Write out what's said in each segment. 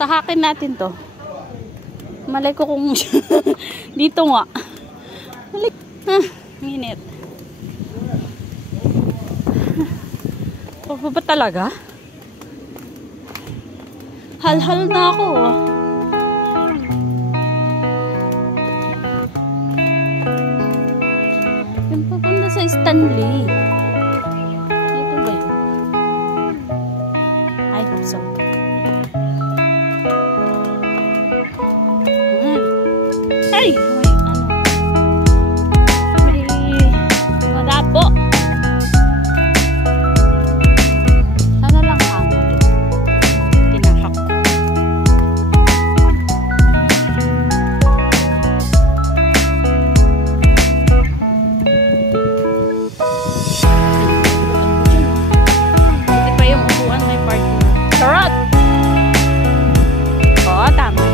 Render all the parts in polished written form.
Tahakin natin to. Malay ko kung dito nga. Malay. Init. Pababa talaga? Hal-hal na ako. Yung papunta sa Stanley. Dito ba yun? I hope so. Ay! May madapo. Sana lang ako. Tinahak ko. Hindi pa yung upuan may partner. Charot! Oo, tama.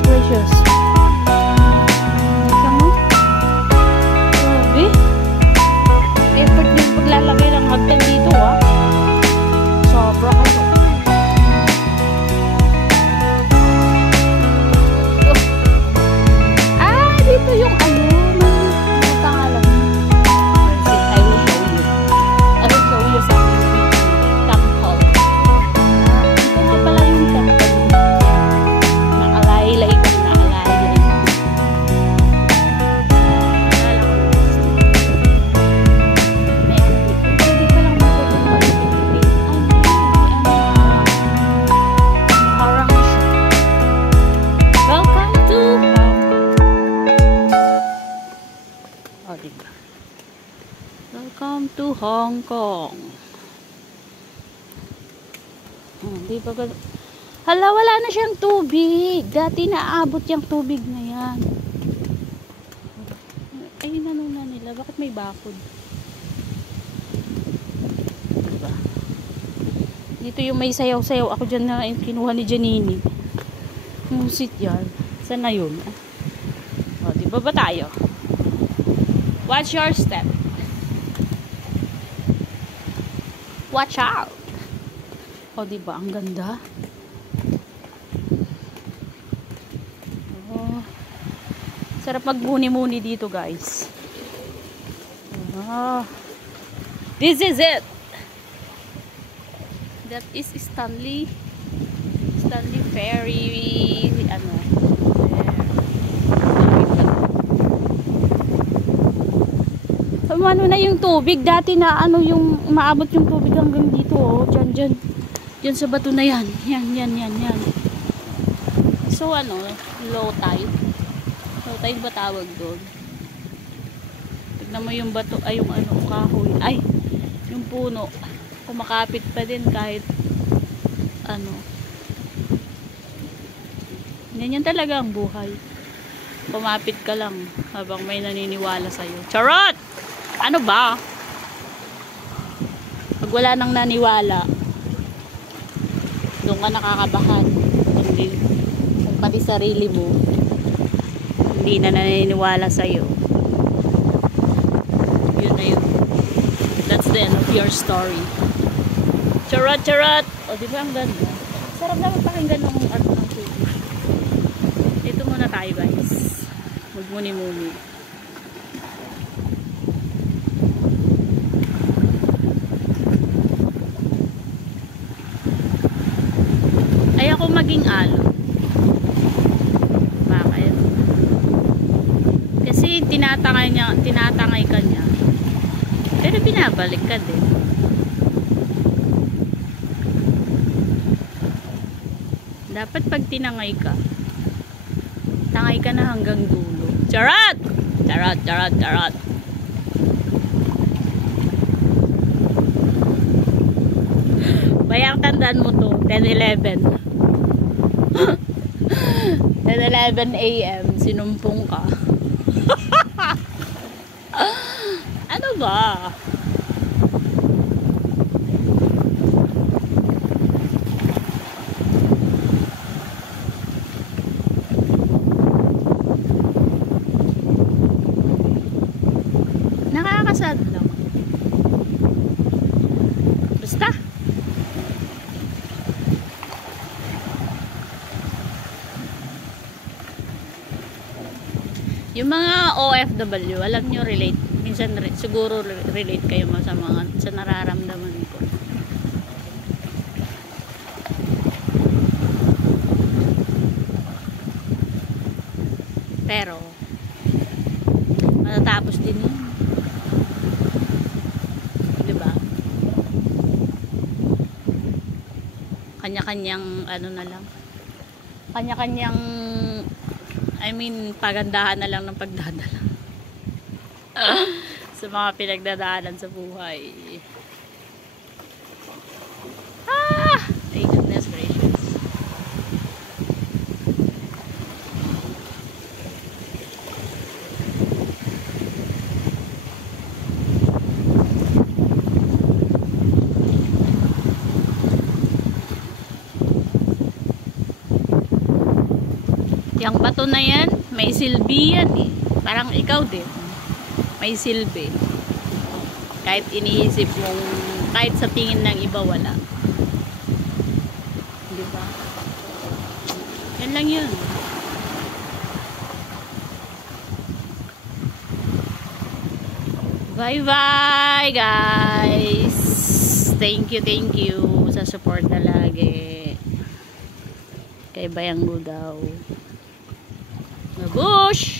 Gracious. Asa mo? Grabe. Effort din paglalagay ng hagdan dito Sobra kayo. Dito yung pangalan. I will show you. I will show you something. Temple. Ito nga pala yung temple. Naalay ko. Welcome to Hong Kong. Di ba ba? Hala, wala na siyang tubig. Dati naabot yung tubig na yan. Ayun na nuna nila. Bakit may bakod? Diba? Dito yung may sayaw-sayaw. Ako dyan na kinuha ni Janini. Musit yan. Saan na yun? Diba ba tayo? Watch your step. Watch out. Diba? Ang ganda. Sarap magmuni-muni dito, guys. This is it. That is Stanley Ferry. Ano na yung tubig dati na yung maabot yung tubig hanggang dito Diyan sa bato na yan. Yan. So low tide. Low tide ba tawag doon? Tignan mo yung bato, yung kahoy. Ay, yung puno. Kumakapit pa din kahit Ganyan talaga ang buhay. Kumapit ka lang habang may naniniwala sa'yo. Charot! Ano ba? Pag wala nang naniwala, doon ka nakakabahan. Kung pati sarili mo hindi na naniniwala sa'yo. Yun na yun. That's the end of your story. Charot, charot! O, di ba ang ganda? Sarap naman pakinggan ng art ng tubig. Dito muna tayo, guys. Magmuni-muni. Ayaw ko maging alon. Bakit? Kasi tinatangay ka niya. Pero binabalik ka din. Dapat pag tinangay ka, tangay ka na hanggang dulo. Charot! Charot, charot, charot. Bayang tandaan mo to, 10:11. 10:11 AM, sinumpong ka. Ano ba? Nakakasad lang. Basta. Yung mga OFW, alam nyo, relate. Minsan siguro relate kayo sa nararamdaman ko. Pero matatapos din yun. Diba? Kanya-kanyang ano na lang. Kanya-kanyang pagandahan na lang ng pagdadala. Sa mga pinagdadaanan sa buhay. Ay, goodness gracious. Yung bato na yan, may silbi yan eh. Parang ikaw din. May silbi. Kahit iniisip mong, kahit sa tingin ng iba wala. Diba? Yan lang yun. Bye bye guys. Thank you sa support na lagi. Kay Bayang Ludaw. Mabush!